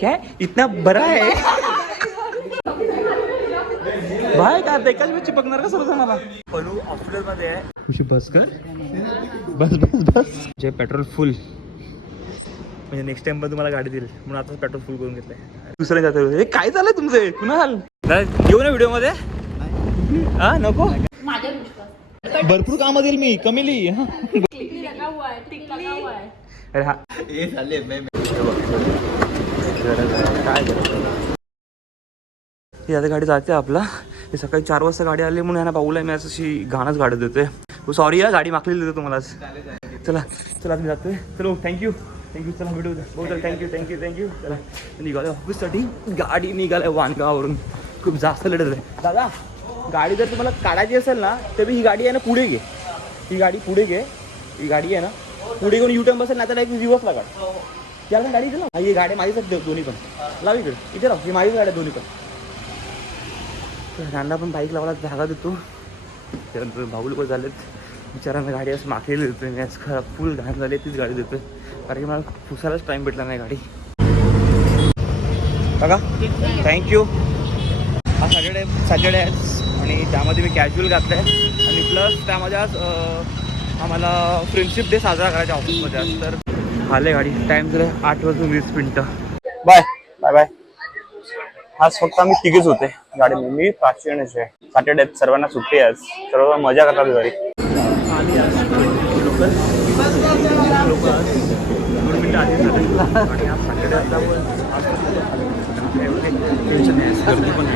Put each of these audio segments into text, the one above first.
क्या इतना बरा है। भाई का एकाच वेळी चिपकणार का सर्व मला पलू ऑफिसमध्ये आहे खुशी बस कर। बस बस बस। जे पेट्रोल फुल। म्हणजे नेक्स्ट टाइम पण तुम्हाला गाडी देईल म्हणून आता पेट्रोल फुल करून घेतलंय. दुसऱ्या जातं हे काय झालंय तुमचे? कुणाल? येऊ ना व्हिडिओमध्ये. हा नको? भरपूर काम देईल मी. कमी लिही हा. है. टिकली हे काय ही आता गाडी जाते आपला. हे सकाळी चार वाजता गाडी आली म्हणून यांना पाऊला मी असं अशी घाणच गाडी देते सॉरी या गाडी मागलेली देतो तुम्हाला चला चला मी जातोय. चलो थँक्यू थँक्यू चला भेटू हो थँक्यू थँक्यू थँक्यू चला निघालो ऑफिससाठी गाडी निघाल्या वानगावरून खूप जास्त लढत आहे. दादा गाडी जर तुम्हाला काढायची असेल ना तर ही गाडी आहे ना पुढे घे. ही गाडी पुढे घे. ही गाडी आहे ना पुढे घेऊन युटर्न बसेल नाही तर एक दिवस काढ. त्याला पण गाडी इथे ना ही गाडी माझीच देऊ दोन्ही पण. लावी इकडे. इथे राव ही माझीच गाडी दोन्ही पण. रांडा पण बाईक लावायला जागा देतो. त्यानंतर भाऊ लोक झालेत. बिचारांना गाडी असं माखलेली देतो मी आज फुल घाण झाली तीच गाडी देतोय. कारण की मला पुसायलाच टाईम भेटला नाही गाडी. बघा थँक्यू हा सॅटर्डे सॅटर्डे आहे. आणि त्यामध्ये मी कॅज्युअल घातलं आहे आणि प्लस त्यामध्ये आज आम्हाला फ्रेंडशिप डे साजरा करायचा ऑफिसमध्ये आज. तर आले गाडी टाईम झालं आठ वाजून वीस मिनटं बाय बाय बाय आज फक्त आम्ही तिघेच होते गाडीमध्ये मी पाचशे जणांचे आहे सॅटर्डे सर्वांना सुट्टी आहे आज सर्व मजा करतात घरी दोन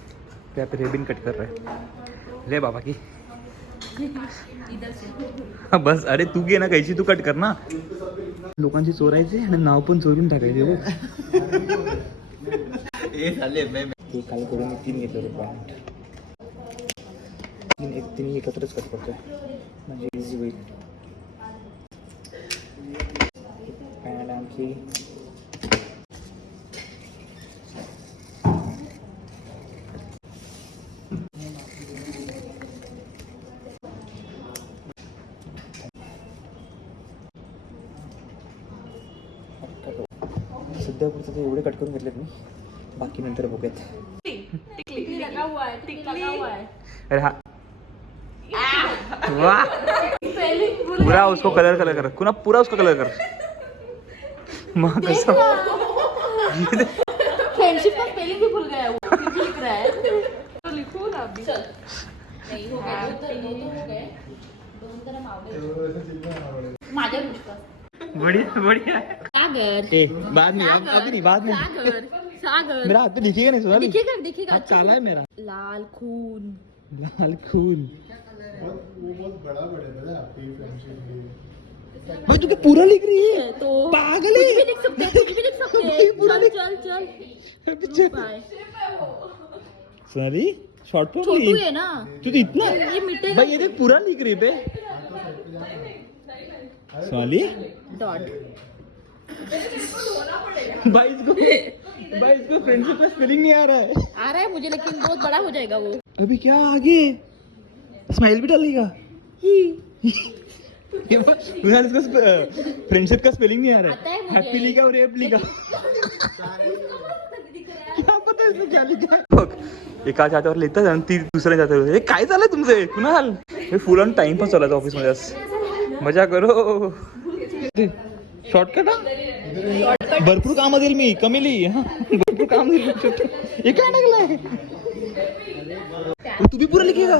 पे रेबिन कट कर रहे. हैं ले बाबा की. बस. अरे तू घे ना कैची तू कट कर ना. लोकांची चोरायचे आणि नाव पण चोरून टाकायचे हे झाले मे ते काल करून मी तीन घेतले होते तीन एक तिन्ही एकत्रच कट करतोय. म्हणजे इझी होईल. पॅन्ट सध्या पुरतं ते एवढे कट करून घेतलेत मी. बाकी नंतर बघूयात. अरे हा. वाह पूरा उसको कलर कलर कर. कुना पूरा उसको कलर कर? मग कसं? फ्रेंडशिप का स्पेलिंग भी भूल गया वो. फिर भी लिख रहा है. तो लिखो ना अभी. चल. नहीं हो गए दो तो दो तो हो गए. दोन तर मावळे माझ्या बढ़िया बढ़िया. सागर। ए बाद में अब अभी नहीं बाद में। सागर सागर। मेरा हाथ पे दिखेगा नहीं सोनाली दिखेगा दिखेगा हाथ काला है मेरा। लाल खून। लाल खून। भाई तू तो पूरा लिख रही है? तो पागल कुछ है भी लिख सकते हैं कुछ भी लिख सकते हैं पूरा लिख- चल चल पीछे बाय शॉर्ट फॉर्म छोटू है ना? तू तो इतना ये मिटेगा भाई ये देख पूरा लिख रही है पे सोनाली डॉट भाई इसको भाई इसको फ्रेंडशिप का स्पेलिंग नहीं आ रहा है। आ रहा है मुझे लेकिन बहुत बड़ा हो जाएगा वो। अभी क्या आगे? स्माइल भी डालेगा? इसको फ्रेंडशिप का स्पेलिंग नहीं आ रहा आता है मुझे। हैप्पी लिखा और एप लिखा क्या पता इसमें क्या लिखा है? एका हातावर लिहितात आणि ती दुसऱ्या हातावर हे काय झालंय तुमचे? कुणाल? हे फुल ऑन टाइम पण चालू ऑफिसमध्ये आज मजा करो. शॉर्टकट हा भरपूर काम देईल मी कमी लिही हा भरपूर काम देईल हे काय टाकलंय तू भी पूरा लिखेगा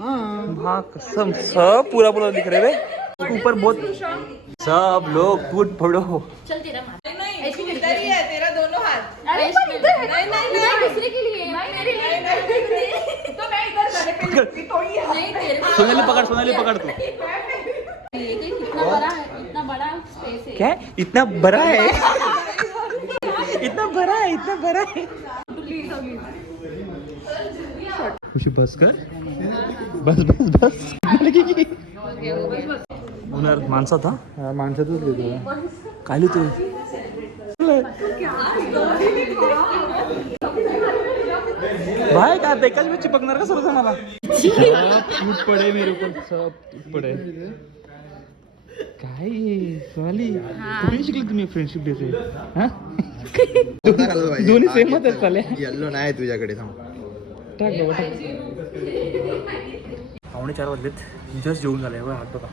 हाँ हाँ कसम सब पूरा पूरा लिख रहे बे ऊपर बहुत सब लोग टूट पड़ो। चल तेरा ही है तेरा दोनों हाथ। अरे इधर है नहीं, नहीं, इधर दूसरे के लिए। मेरे लिए। तो मैं इधर नहीं सोनाली पकड़। सोनाली पकड़ तू। स्पेस है क्या इतना बड़ा है. इतना बड़ा है इतना बड़ा है. खुशी बस कर. बस बस बस. होणार माणसा था? माणसातच लिहितो काय लिहितोय भाई का एकाच वेळी चिपकणार का सर्व मला फूट पडे मेरे ऊपर सब पडे. काय सोनाली कुठे शिकली तुम्ही फ्रेंडशिप डेचे हा? दोन्ही सेमच चाले येल्लो नाही तुझ्याकडे थांब. टाक बाबा टाक. पावणे चार वाजलेत. जस्ट जेवून झाले. बघा हात बघा.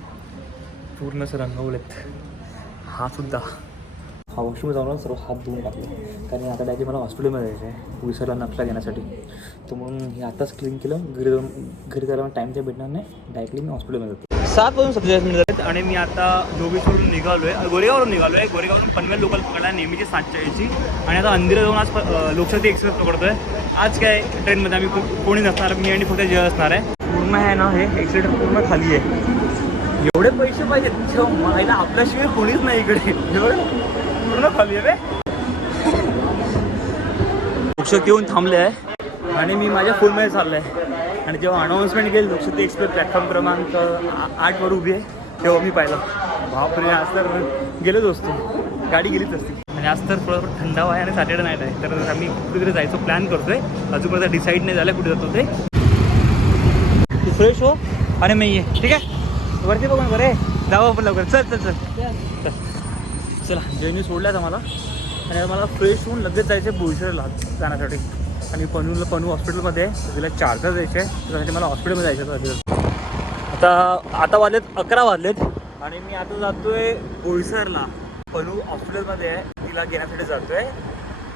पूर्ण असं रंगवलेत. हा सुद्धा. हा वॉशरूम जाऊन सर्व हात धुवून टाकले. कारण आता डायरेक्ट मला हॉस्पिटलमध्ये जायचं आहे विसरला नकला घेण्यासाठी. तर म्हणून हे आताच क्लीन केलं. घरी जाऊन घरी जायला टाईम ते भेटणार नाही. डायरेक्टली मी हॉस्पिटलमध्ये जातो. सात वाजून सत्तेचाळीस मिनिट झालेत आणि मी आता जोगेश्वरून निघालो आहे गोरेगावरून निघालो आहे गोरेगावरून पनवेल लोकल पकडला नेहमीची सातचाळीसची आणि आता अंधेरा जाऊन आज लोकशाही एक्सप्रेस पकडतो आहे पकडतोय. आज काय ट्रेनमध्ये आम्ही कोणी नसणार मी आणि फक्त जेव्हा असणार आहे. पूर्ण आहे ना हे एक्सिडेंट पूर्ण खाली आहे. एवढे पैसे पाहिजेत. छो, आपल्याशिवाय कोणीच नाही इकडे. एवढं पूर्ण खाली आहे रे लोकशक्ती येऊन थांबले आहे. आणि मी माझ्या फुलमध्ये चाललो आहे आणि जेव्हा अनाऊन्समेंट केली लोकशक्ती एक्सप्रेस प्लॅटफॉर्म क्रमांक आठवर उभी आहे तेव्हा मी पाहिलं. बापरे आज तर गेलोच असतो. गाडी गेलीच असते. आणि आज तर थोडं थंडावा आहे आणि सॅटर्डे नाईट आहे. तर आम्ही कुठेतरी जायचं प्लॅन करतोय. अजूनपर्यंत डिसाईड नाही झालं कुठे जातो ते तू फ्रेश हो? आणि मी ये. ठीक आहे? वरती बघून बरे जावं आपण लवकर. चल चल चल. चल. चला जैनी सोडल्याच आम्हाला आणि आता मला फ्रेश होऊन लगेच जायचं आहे बोईसरला जाण्यासाठी. आणि पनूला पनू हॉस्पिटलमध्ये आहे तिला चार्जर द्यायचे. आहे त्यासाठी मला हॉस्पिटलमध्ये जायचं आहे आता. आता वाजलेत अकरा वाजलेत आणि मी आता जातोय बोईसरला. पनू हॉस्पिटलमध्ये आहे तिला घेण्यासाठी जातोय.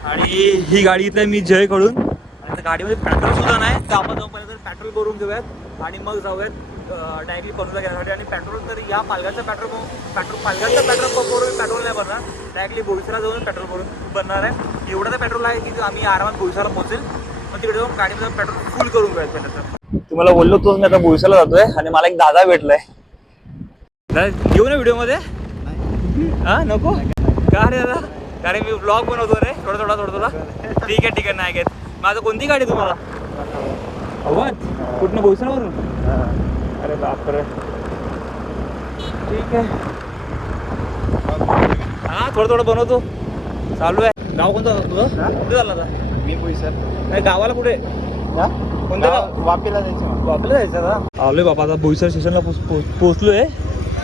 आणि ही गाडी इथं आहे मी जयकडून आणि त्या गाडीमध्ये पेट्रोल सुद्धा नाही. तर आपण जाऊन तर पेट्रोल करून घेऊयात आणि मग जाऊयात डायरेक्टली पनूला घेण्यासाठी. आणि पेट्रोल तर या पालघरचं पेट्रोल पंप पेट्रोल पालघरचं पेट्रोल पंपवरून पेट्रोल नाही भरणार. डायरेक्टली बोईसरला जाऊन पेट्रोल भरून बनणार आहे. एवढं तर पेट्रोल आहे की आम्ही आरामात बोईसरला पोहोचेल. मग तिकडे जाऊन गाडीमध्ये पेट्रोल फुल करून घेऊयात पहिलं तर तुम्हाला बोललो तोच मी आता बोईसरला जातोय आणि मला एक दादा भेटलाय. घेऊ ना व्हिडिओमध्ये? हा नको? का रे दादा? कारण मी ब्लॉग बनवतो रे. थोडा थोडा थोडा थोडा. ठीक आहे ठीक आहे नाही घेत. माझं कोणती गाडी तुम्हाला? अवध कुठनं? बोईसरवरून अरे बापरे. ठीक आहे. हा थोडं थोडं बनवतो. चालू आहे. गाव कोणतं होतं तुझं? कुठे झालं आता मी बोईसर नाही गावाला कुठे? कोणतं गाव वापीला जायचं आपलं जायचं आता? आलोय बाबा आता बोईसर स्टेशनला पोच- पोच- पोहोचलोय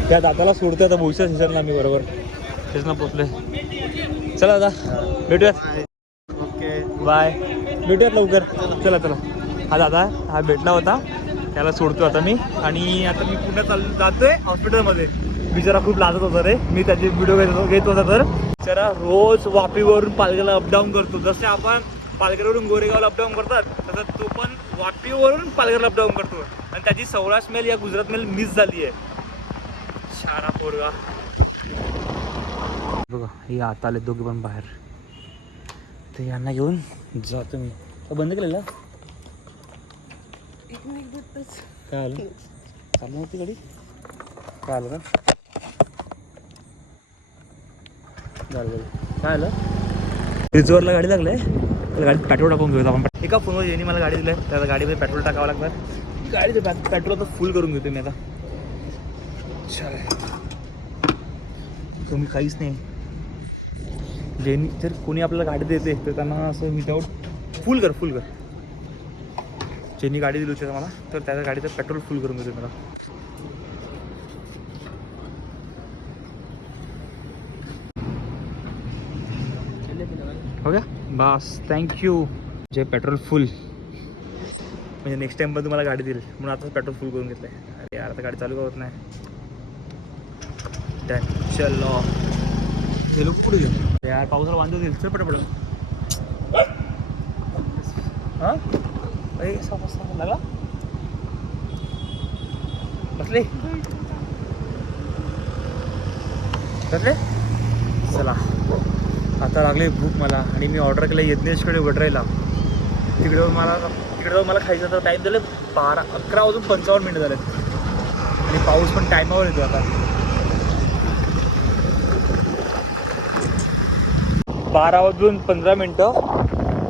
त्या दादाला सोडतोय आता बोईसर स्टेशनला मी बरोबर. स्टेशनला पोहोचलोय चला दादा भेटूयात. ओके. बाय भेटूयात लवकर. चला चला. हा दादा हा भेटला होता. त्याला सोडतो आता मी. आणि आता मी पुण्यात चाल जातोय हॉस्पिटलमध्ये बिचारा खूप लाजत होता रे. मी त्याचे व्हिडिओ घेत होतो घेत होता तर. बिचारा रोज वापीवरून पालघरला अपडाऊन करतो. जसे आपण पालघरवरून गोरेगावला अपडाऊन करतात तसं तो पण वापीवरून पालघरला अपडाऊन करतो. आणि त्याची सौराष्ट्र मेल या गुजरात मेल मिस झाली आहे शारा पोरगा. बघा हे आता आले दोघे पण बाहेर. तर यांना घेऊन जातो मी बंद केलेला? काय आलं? चालू नव्हती गाडी काय आलं का झालं झालं काय आलं? रिझर्वरला गाडी लागले. तर गाडीत पेट्रोल टाकून घेऊया आपण. एका फोनवर यांनी मला गाडी दिली. आहे त्या गाडीमध्ये पेट्रोल टाकावं लागणार. गाडीचं पेट्रोल आता फुल करून घेतो मी आता. कमी काहीच नाही. ज्यांनी जर कोणी आपल्याला गाडी देते तर त्यांना असं विदाऊट फुल कर फुल कर. ज्यांनी गाडी दिली होती मला तर त्याच्या गाडीचं पेट्रोल फुल करून देतो मला हो गया? बस थँक्यू जे पेट्रोल फुल म्हणजे नेक्स्ट टाइम पण तुम्हाला गाडी देईल. म्हणून आता पेट्रोल फुल करून घेतलं आहे अरे यार आता गाडी चालू का होत नाही? डन चलो हे लोक कुठे गेलो? यार पावसाला वांदो देईल चल पटापट. हां? अरे लागला बसले. बसले? चला. आता लागले भूक मला आणि मी ऑर्डर केलं यज्ञेशकडे वडरायला तिकडे मला तिकडे जाऊन मला खायचं तर टाईम झालं बारा अकरा वाजून पंचावन्न मिनिटं झालेत. आणि पाऊस पण टायमावर येतो आता. बारा वाजून पंधरा मिनटं.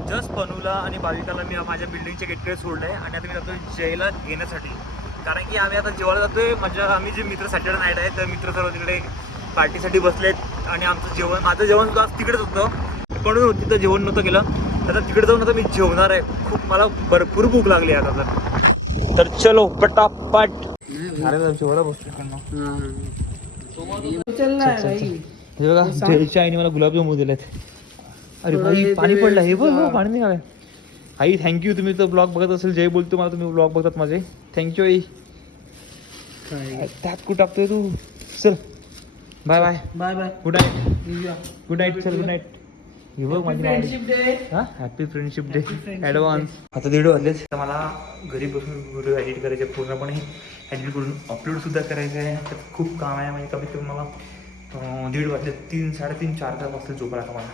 जस्ट पनूला आणि भाविकाला मी माझ्या बिल्डिंगच्या गेटकडे सोडलं आहे आणि आता मी जातोय जयला घेण्यासाठी. कारण की आम्ही आता जेवायला जातोय. माझ्या आम्ही जे मित्र सॅटर्डे नाईट आहे तर मित्र सर्व तिकडे पार्टीसाठी बसलेत. आणि आमचं जेवण माझं जेवण सुद्धा आज तिकडेच होतं. पण तिथं जेवण नव्हतं केलं. आता तिकडे जाऊन आता मी जेवणार आहे. खूप मला भरपूर भूक लागली आहे आता. तर तर चलो पटापट. बघा आईने मला गुलाबजामुन दिलेत अरे भाई पाणी पडलं हे बघ पाणी निघालंय आई थँक्यू तुम्ही तो ब्लॉग बघत असेल जय बोलतो मला तुम्ही ब्लॉग बघतात माझे थँक्यू आई त्यात कुठं टाकतोय तू चल. Bye bye bye bye good night good night चल गुड नाईट हे बघ माझी फ्रेंडशिप डे हा हॅपी फ्रेंडशिप डे ॲडव्हान्स आता दीड वाजलेच तर मला घरी बसून व्हिडिओ एडिट करायचे. पूर्णपणे एडिट करून अपलोड सुद्धा करायचं आहे. तर खूप काम आहे. म्हणजे कमीत कमी मला दीड वाजले तीन साडेतीन चार तास वाजता झोपायला मला.